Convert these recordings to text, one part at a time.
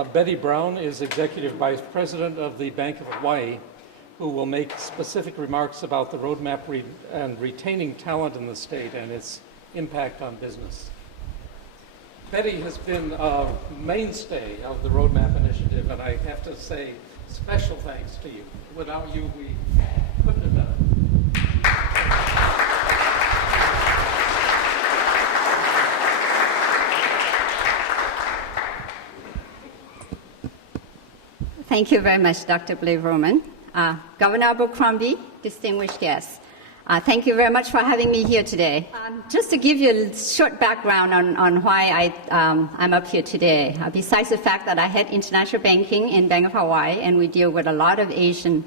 Betty Brown is Executive Vice President of the Bank of Hawaii, who will make specific remarks about the roadmap and retaining talent in the state and its impact on business. Betty has been a mainstay of the roadmap initiative, and I have to say special thanks to you. Without you, we couldn't have done it. Thank you very much, Dr. Blair-Roman. Governor Abercrombie, distinguished guests, thank you very much for having me here today. Just to give you a short background on why I'm up here today, besides the fact that I had international banking in Bank of Hawaii and we deal with a lot of Asian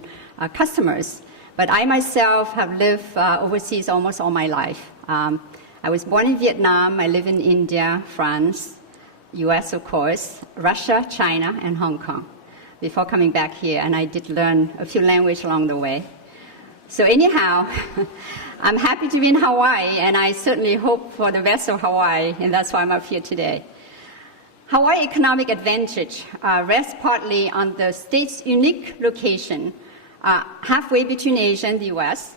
customers, but I myself have lived overseas almost all my life. I was born in Vietnam, I live in India, France, US of course, Russia, China, and Hong Kong before coming back here, and I did learn a few languages along the way. So anyhow, I'm happy to be in Hawaii, and I certainly hope for the best of Hawaii, and that's why I'm up here today. Hawaii economic advantage rests partly on the state's unique location, halfway between Asia and the US,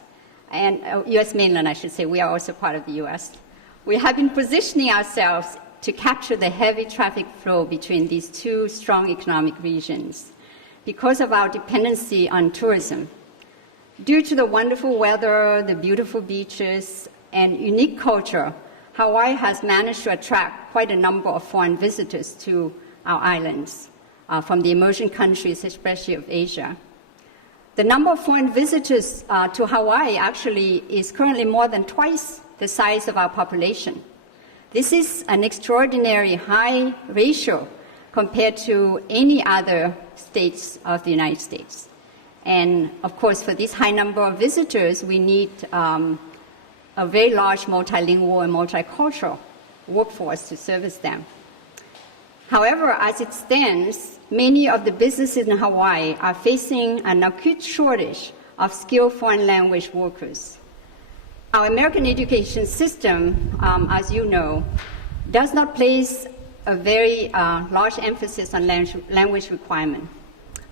and US mainland, I should say. We are also part of the US. We have been positioning ourselves to capture the heavy traffic flow between these two strong economic regions because of our dependency on tourism. Due to the wonderful weather, the beautiful beaches, and unique culture, Hawaii has managed to attract quite a number of foreign visitors to our islands, from the emerging countries, especially of Asia. The number of foreign visitors to Hawaii actually is currently more than twice the size of our population. This is an extraordinary high ratio compared to any other states of the United States. And of course, for this high number of visitors, we need a very large multilingual and multicultural workforce to service them. However, as it stands, many of the businesses in Hawaii are facing an acute shortage of skilled foreign language workers. Our American education system, as you know, does not place a very large emphasis on language requirement.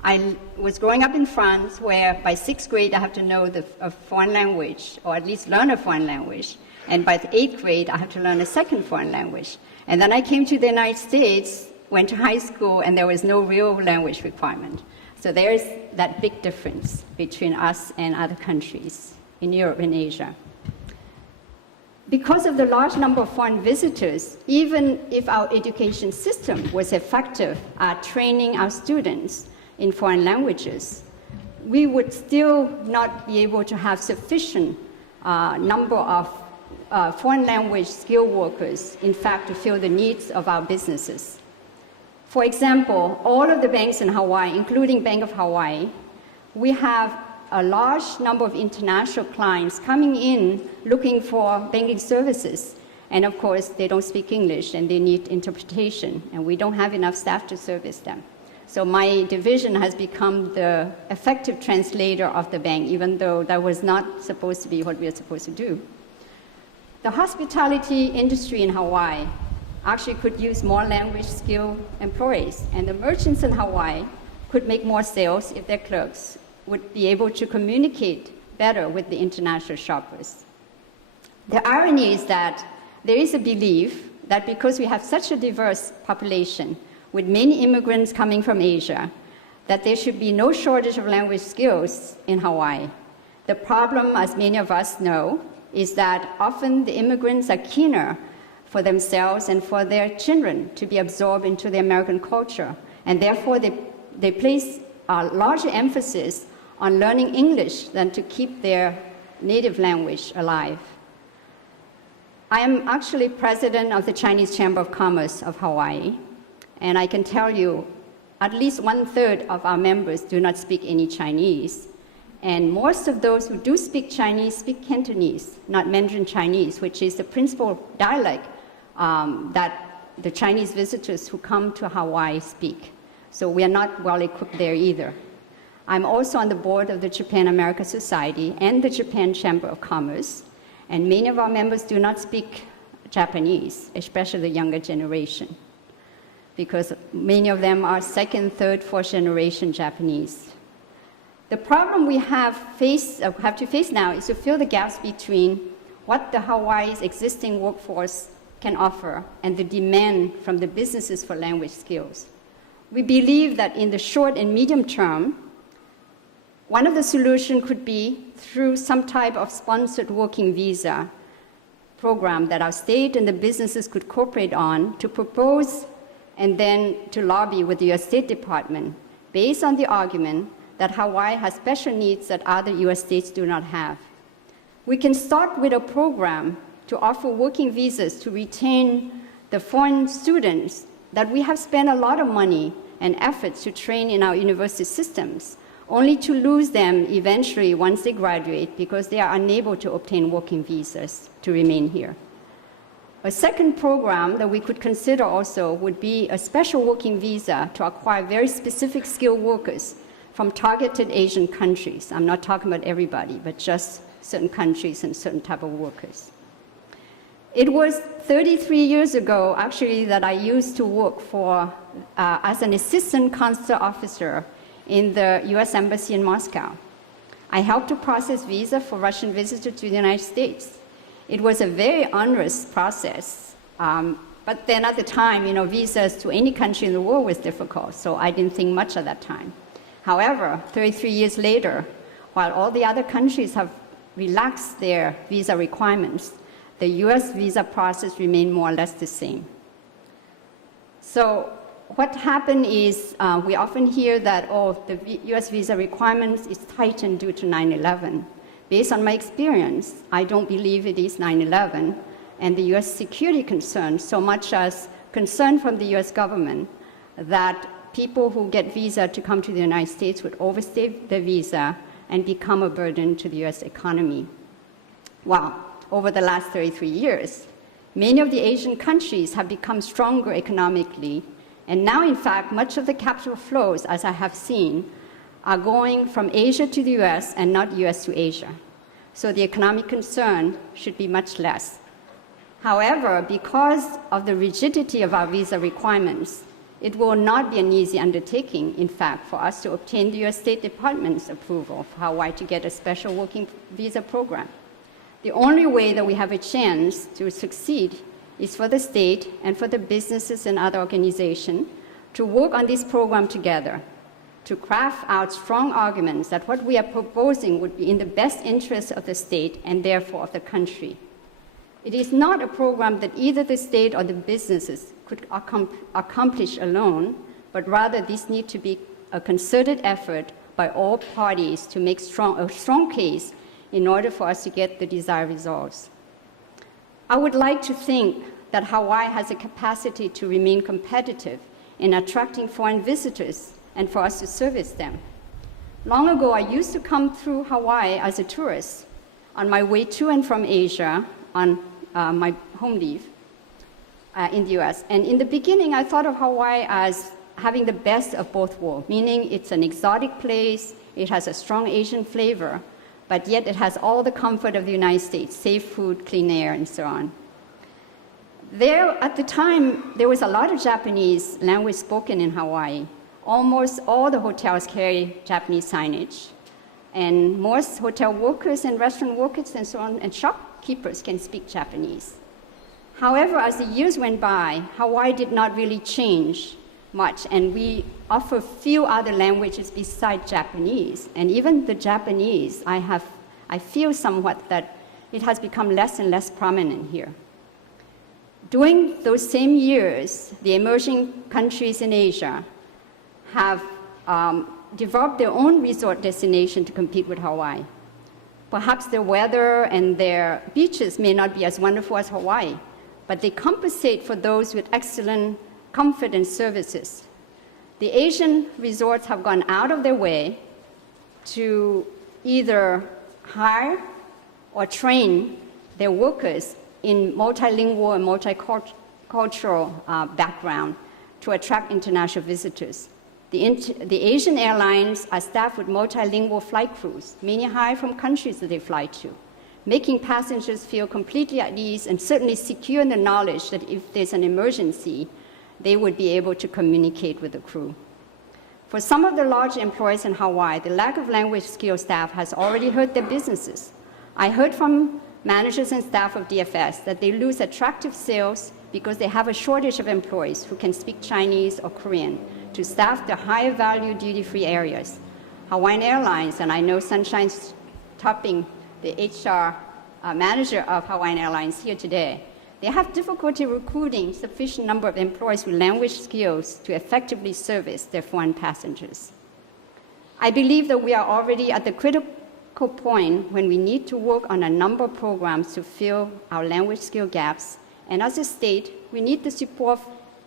I was growing up in France, where by 6th grade I have to know a foreign language, or at least learn a foreign language, and by the 8th grade I have to learn a second foreign language. And then I came to the United States, went to high school, and there was no real language requirement. So there's that big difference between us and other countries in Europe and Asia. Because of the large number of foreign visitors, even if our education system was effective at training our students in foreign languages, we would still not be able to have sufficient number of foreign language skilled workers, in fact, to fill the needs of our businesses. For example, all of the banks in Hawaii, including Bank of Hawaii, we have a large number of international clients coming in looking for banking services. And of course, they don't speak English and they need interpretation, and we don't have enough staff to service them. So my division has become the effective translator of the bank, even though that was not supposed to be what we are supposed to do. The hospitality industry in Hawaii actually could use more language skilled employees, and the merchants in Hawaii could make more sales if their clerks would be able to communicate better with the international shoppers. The irony is that there is a belief that because we have such a diverse population with many immigrants coming from Asia, that there should be no shortage of language skills in Hawaii. The problem, as many of us know, is that often the immigrants are keener for themselves and for their children to be absorbed into the American culture, and therefore they place a larger emphasis on learning English than to keep their native language alive. I am actually president of the Chinese Chamber of Commerce of Hawaii, and I can tell you at least 1/3 of our members do not speak any Chinese, and most of those who do speak Chinese speak Cantonese, not Mandarin Chinese, which is the principal dialect that the Chinese visitors who come to Hawaii speak. So we are not well equipped there either. I'm also on the board of the Japan-America Society and the Japan Chamber of Commerce, and many of our members do not speak Japanese, especially the younger generation. because many of them are second, third, fourth generation Japanese. The problem we have to face now is to fill the gaps between what the Hawaii's existing workforce can offer and the demand from the businesses for language skills. We believe that in the short and medium term, one of the solutions could be through some type of sponsored working visa program that our state and the businesses could cooperate on to propose and then to lobby with the US State Department based on the argument that Hawaii has special needs that other US states do not have. We can start with a program to offer working visas to retain the foreign students that we have spent a lot of money and efforts to train in our university systems, only to lose them eventually once they graduate because they are unable to obtain working visas to remain here. A second program that we could consider also would be a special working visa to acquire very specific skilled workers from targeted Asian countries. I'm not talking about everybody, but just certain countries and certain type of workers. It was 33 years ago, actually, that I used to work as an assistant consular officer in the US Embassy in Moscow. I helped to process visa for Russian visitors to the United States. It was a very onerous process, but then at the time, visas to any country in the world was difficult, so I didn't think much at that time. However, 33 years later, while all the other countries have relaxed their visa requirements, the US visa process remained more or less the same. So what happened is we often hear that, the US visa requirements is tightened due to 9/11. Based on my experience, I don't believe it is 9/11 and the US security concerns so much as concern from the US government that people who get visa to come to the United States would overstay their visa and become a burden to the US economy. Well, over the last 33 years, many of the Asian countries have become stronger economically, and now, in fact, much of the capital flows, as I have seen, are going from Asia to the US and not US to Asia. So the economic concern should be much less. However, because of the rigidity of our visa requirements, it will not be an easy undertaking, in fact, for us to obtain the US State Department's approval for Hawaii to get a special working visa program. The only way that we have a chance to succeed is for the state and for the businesses and other organizations to work on this program together, to craft out strong arguments that what we are proposing would be in the best interest of the state and therefore of the country. It is not a program that either the state or the businesses could accomplish alone, but rather this needs to be a concerted effort by all parties to make a strong case in order for us to get the desired results. I would like to think that Hawaii has a capacity to remain competitive in attracting foreign visitors and for us to service them. Long ago, I used to come through Hawaii as a tourist on my way to and from Asia on my home leave in the US. And in the beginning, I thought of Hawaii as having the best of both worlds, meaning it's an exotic place, it has a strong Asian flavor, but yet it has all the comfort of the United States, safe food, clean air, and so on. There, at the time, there was a lot of Japanese language spoken in Hawaii. Almost all the hotels carry Japanese signage. And most hotel workers and restaurant workers and so on, and shopkeepers can speak Japanese. However, as the years went by, Hawaii did not really change much, and we offer few other languages besides Japanese. And even the Japanese, I feel somewhat that it has become less and less prominent here. During those same years, the emerging countries in Asia have developed their own resort destination to compete with Hawaii. Perhaps their weather and their beaches may not be as wonderful as Hawaii, but they compensate for those with excellent comfort and services. The Asian resorts have gone out of their way to either hire or train their workers in multilingual and multicultural background to attract international visitors. The Asian airlines are staffed with multilingual flight crews, many hire from countries that they fly to, making passengers feel completely at ease and certainly secure in the knowledge that if there's an emergency, they would be able to communicate with the crew. For some of the large employers in Hawaii, the lack of language skilled staff has already hurt their businesses. I heard from managers and staff of DFS that they lose attractive sales because they have a shortage of employees who can speak Chinese or Korean to staff the higher value duty-free areas. Hawaiian Airlines, and I know Sunshine's topping the HR manager of Hawaiian Airlines here today, they have difficulty recruiting sufficient number of employees with language skills to effectively service their foreign passengers. I believe that we are already at the critical point when we need to work on a number of programs to fill our language skill gaps, and as a state, we need the support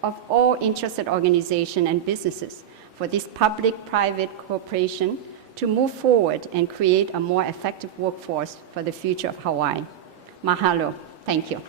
of all interested organizations and businesses for this public-private cooperation to move forward and create a more effective workforce for the future of Hawaii. Mahalo. Thank you.